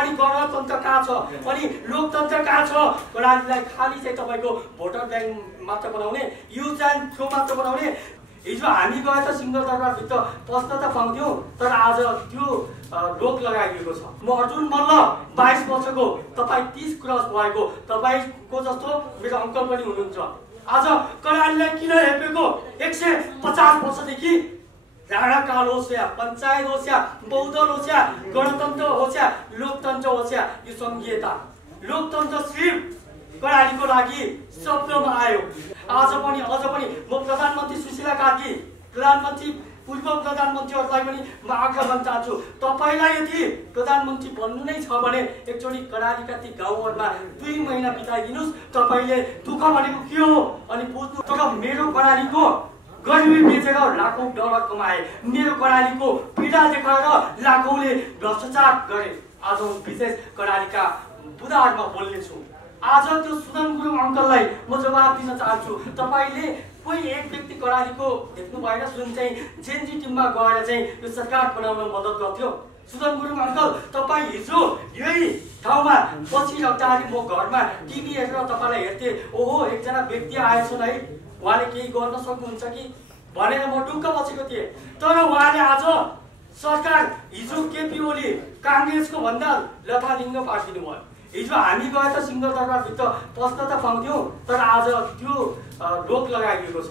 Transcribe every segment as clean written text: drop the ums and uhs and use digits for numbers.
अनि गणतन्त्र कहाँ छ, अनि लोकतन्त्र कहाँ छ? कर्णालीलाई खाली चाहिँ तपाईको भोटर ब्याङ्क मात्र बनाउने, युज एन्ड थ्रो मात्र बनाउने। हिजो हामी गए त सिंहदरबारभित्र पस्न त पाउँथ्यौँ, तर आज त्यो रोक लगाइएको छ। म अर्जुन मल्ल 22 वर्षको, तपाईँ 30 क्रस भएको, तपाईँको जस्तो मेरो अङ्कल पनि हुनुहुन्छ। आज कर्णालीलाई किन हेपेको? 150 वर्षदेखि राणाकाल होस् या पञ्चायत होस् या बहुदल होस् या गणतन्त्र होस् या लोकतन्त्र होस् या यो सङ्घीयता, लोकतन्त्र सिर्फ कर्णालीको लागि शब्दमा आयो। आज पनि अझ पनि म प्रधानमन्त्री सुशीला कार्की, प्रधानमन्त्री पूर्व प्रधानमन्त्रीहरूलाई पनि म आग्रह गर्न चाहन्छु, तपाईँलाई यदि प्रधानमन्त्री बन्नु नै छ भने एकचोटि कर्णालीका ती गाउँहरूमा 2 महिना बिताइदिनुहोस्। तपाईँले दुःख भनेको के हो अनि बुझ्नु। तर मेरो कर्णालीको गरिबी बेचेर लाखौँ डलर कमाए, मेरो कर्णालीको पीडा देखाएर लाखौँले भ्रष्टाचार गरे। आज म विशेष कर्णालीका बुदाहरूमा बोल्नेछु। आज त्यो सुदन गुरुङ अङ्कललाई म जवाब दिन चाहन्छु। तपाईँले कोही एक व्यक्ति कर्णालीको देख्नु भएन जुन चाहिँ जेएनजी टिममा गएर चाहिँ यो सरकार बनाउन मद्दत गर्थ्यो? सुदन गुरुङ अङ्कल, तपाईँ हिजो यही ठाउँमा बसिरहँदाखेरि म घरमा टिभी हेरेर तपाईँलाई हेर्थेँ, ओहो एकजना व्यक्ति आएछन् है, उहाँले केही गर्न सक्नुहुन्छ कि भनेर म ढुक्क बसेको थिएँ। तर उहाँले आज सरकार हिजो केपी ओली काङ्ग्रेसको भन्दा लथालिङ्ग पार्टिनु भयो। हिजो हामी गए त सिंहदरबारभित्र पस्न त पाउँथ्यौँ, तर आज त्यो रोक लगाइएको छ।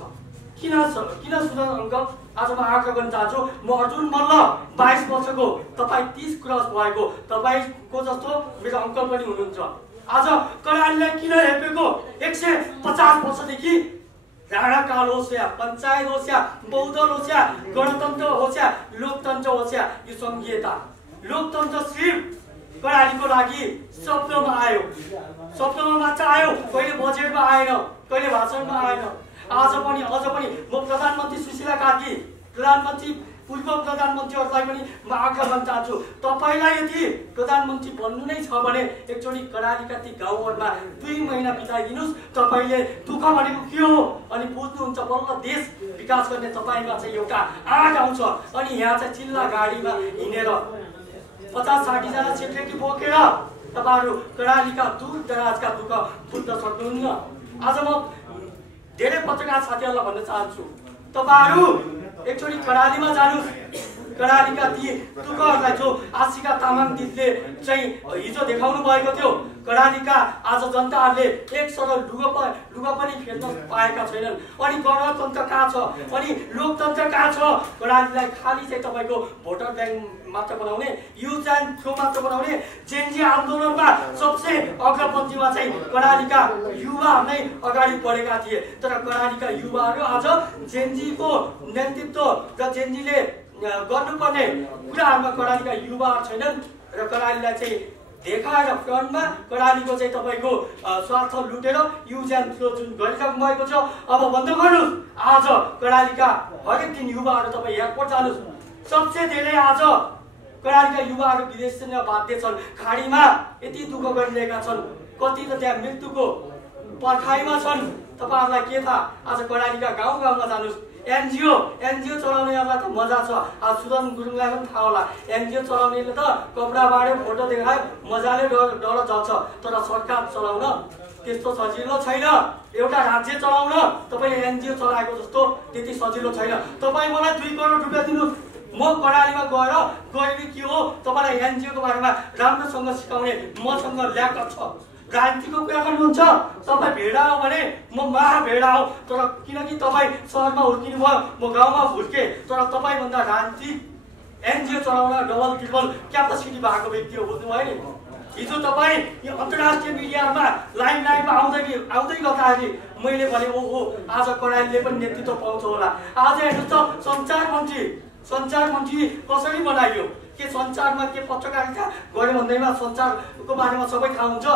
किन सुदन अङ्कल? आज म आग्रह गर्न चाहन्छु, म अर्जुन मल्ल 22 वर्षको, तपाईँ 30 क्रस भएको, तपाईँको जस्तो मेरो अङ्कल पनि हुनुहुन्छ। आज कर्णालीलाई किन हेपेको? 150 वर्षदेखि राणाकाल होस् या पञ्चायत होस् या बहुदल होस् या गणतन्त्र होस् या लोकतन्त्र होस् या यो सङ्घीयता, लोकतन्त्र सिर्फ कर्णालीको लागि शब्दमा आयो, शब्दमा मात्र आयो, कहिले बजेटमा आएन, कहिले भाषणमा आएन। आज पनि अझ पनि म प्रधानमन्त्री सुशीला कार्की, प्रधानमन्त्री पूर्व प्रधानमन्त्रीहरूलाई पनि म आग्रह गर्न चाहन्छु, तपाईँलाई यदि प्रधानमन्त्री बन्नु नै छ भने एकचोटि कर्णालीका ती गाउँहरूमा 2 महिना बिताइदिनुहोस्। तपाईँले दुःख भनेको के हो अनि बुझ्नुहुन्छ। बल्ल देश विकास गर्ने तपाईँमा चाहिँ एउटा आँट आउँछ अनि यहाँ चाहिँ चिल्ला गाडीमा हिँडेर 50-60 जना सेक्रेटरी बोकेर तपाईँहरू कर्णालीका दूर दराजका दुःख बुझ्न सक्नुहुन्न। आज म धेरै पत्रकार साथीहरूलाई भन्न चाहन्छु, तपाईँहरू एकचोटि कर्णालीमा जानुहोस्। कर्णालीका ती दुःखहरूलाई जो आशिका तामाङ दिदीले चाहिँ हिजो देखाउनु भएको थियो, कर्णालीका आज जनताहरूले एक सरल लुगा पनि फेर्न पाएका छैनन्। अनि गणतन्त्र कहाँ छ, अनि लोकतन्त्र कहाँ छ? कर्णालीलाई खाली चाहिँ तपाईँको भोटर ब्याङ्क मात्र बनाउने, युज एन्ड थ्रो मात्र बनाउने। जेएनजी आन्दोलनमा सबसे अग्रपन्थीमा चाहिँ कर्णालीका युवाहरू नै अगाडि बढेका थिए, तर कर्णालीका युवाहरू आज जेएनजीको नेतृत्व र जेएनजीले गर्नुपर्ने कुराहरूमा कर्णालीका युवाहरू छैनन् र कर्णालीलाई चाहिँ देखाएर फ्रन्टमा कर्णालीको चाहिँ तपाईँको स्वार्थ लुटेर युज एन्ड थ्रो जुन गरिराख्नु भएको छ। अब बन्द गर्नुहोस्। आज कर्णालीका हरेक दिन युवाहरू तपाईँ एयरपोर्ट जानुहोस्, सबसे धेरै आज कर्णालीका युवाहरू विदेश जान बाध्य छन्। खाडीमा यति दुःख गरिरहेका छन्, कति त त्यहाँ मृत्युको पर्खाइमा छन्। तपाईँहरूलाई के थाहा? आज कर्णालीका गाउँ गाउँमा जानुहोस्। एनजिओ चलाउनेहरूलाई त मजा छ। आज सुदन गुरुङलाई पनि थाहा होला, एनजिओ चलाउनेले त कपडा बाँड्यो, फोटो देखायो, मजाले डर जान्छ। तर सरकार चलाउन त्यस्तो सजिलो छैन। एउटा राज्य चलाउन तपाईँले एनजिओ चलाएको जस्तो त्यति सजिलो छैन। तपाईँ मलाई 2 करोड रुपियाँ दिनुहोस्, म कर्णालीमा गएर गरिबी के हो तपाईँलाई एनजिओको बारेमा राम्रोसँग सिकाउने मसँग ल्याकत छ। राजनीतिको कुरा गर्नुहुन्छ, तपाईँ भेडा हो भने म महाभेडा हो। तर किनकि तपाईँ सहरमा हुर्किनु भयो, म गाउँमा हुर्केँ, तर तपाईँभन्दा राजनीतिक एनजिओ चलाउन डबल ट्रिपल क्यापासिटी भएको व्यक्ति हो। बुझ्नुभयो नि? हिजो तपाईँ यो अन्तर्राष्ट्रिय मिडियामा लाइमलाइटमा आउँदै गर्दाखेरि मैले भने ओहो आज कर्णालीले पनि नेतृत्व पाउँछ होला। आज हेर्नुहोस् त सञ्चार मन्त्री कसरी बनाइयो? के सञ्चारमा के पत्रकारिता गर्यो भन्दैमा सञ्चारको बारेमा सबै थाहा हुन्छ?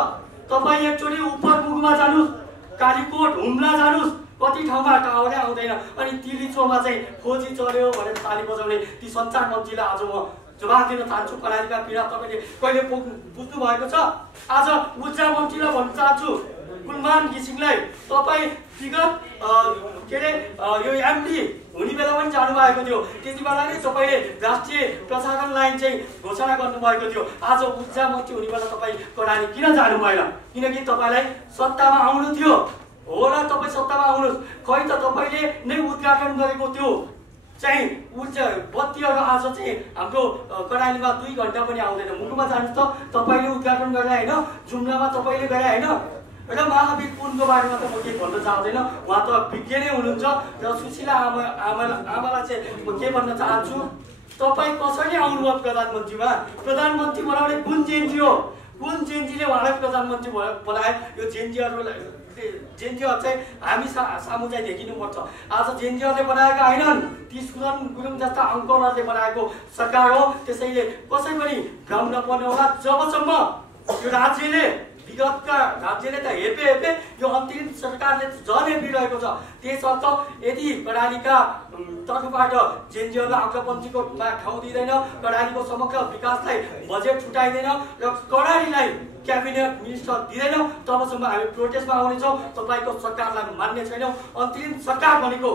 तपाईँ एकचोटि उपर मुगमा जानुहोस्, कालीकोट हुम्ला जानुहोस्, कति ठाउँमा टावरै आउँदैन। अनि तिलिचोमा चाहिँ खोजी चल्यो भनेर ताली बजाउने ती सञ्चार मन्त्रीलाई आज म जवाब दिन चाहन्छु। कर्णालीका पीडा तपाईँले कहिले बुझ्नु भएको छ? आज ऊर्जा मन्त्रीलाई भन्न चाहन्छु, कुलमान घिसिङलाई तपाईँ विगत के अरे यो एमडी हुने बेला पनि जानुभएको थियो। त्यति बेला नै तपाईँले राष्ट्रिय प्रसारण लाइन चाहिँ घोषणा गर्नुभएको थियो। आज ऊर्जा मन्त्री हुने बेला तपाईँ कर्णाली किन जानु भएन? किनकि तपाईँलाई सत्तामा आउनु थियो होला, तपाईँ सत्तामा आउनुहोस्। खै त तपाईँले नै उद्घाटन गरेको त्यो चाहिँ ऊर्जा बत्तीहरू आज चाहिँ हाम्रो कर्णालीमा 2 घण्टा पनि आउँदैन। मुटुमा जानुहोस् त, तपाईँले उद्घाटन गरेर होइन, जुम्लामा तपाईँले गरे होइन। र महावीर पुलको बारेमा त म केही भन्न चाहँदैन, उहाँ त विज्ञ नै हुनुहुन्छ। र सुशीला आमालाई चाहिँ म के भन्न चाहन्छु, तपाईँ कसरी आउनुभयो प्रधानमन्त्रीमा? प्रधानमन्त्री बनाउने कुन जेएनजी हो? कुन जेएनजीले उहाँलाई प्रधानमन्त्री बनायो? यो जेएनजीहरू चाहिँ हामी सामु चाहिँ देखिनुपर्छ। आज जेएनजीहरूले बनाएका होइनन्, ती सुदन गुरुङ जस्ता अङ्करहरूले बनाएको सरकार हो। त्यसैले कसै पनि भ्रम नपर्ने होला। जबसम्म यो राज्यले विगतका राज्यले त हेपे यो अन्तरिम सरकारले झन् हेपिरहेको छ। त्यसर्थ यदि कर्णालीका तर्फबाट जेएनजीहरूलाई अग्रपन्थीको ठाउँ दिँदैन, कर्णालीको समग्र विकासलाई बजेट छुटाइँदैन र कर्णालीलाई क्याबिनेट मिनिस्टर दिँदैन, तबसम्म हामी प्रोटेस्टमा आउनेछौँ। तपाईँको सरकारलाई मान्ने छैनौँ। अन्तरिम सरकार भनेको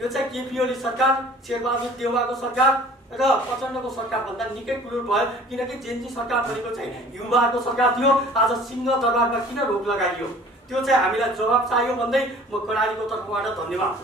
यो चाहिँ केपी ओली सरकार, शेरबहादुर देउवाको सरकार र प्रचण्डको सरकार भन्दा निकै ठुलो भयो। किनकि जेएनजी सरकार भनेको चाहिँ युवाहरूको सरकार थियो। आज सिंहदरबारमा किन रोक लगाइयो? त्यो चाहिँ हामीलाई जवाब चाहियो भन्दै म कर्णालीको तर्फबाट धन्यवाद।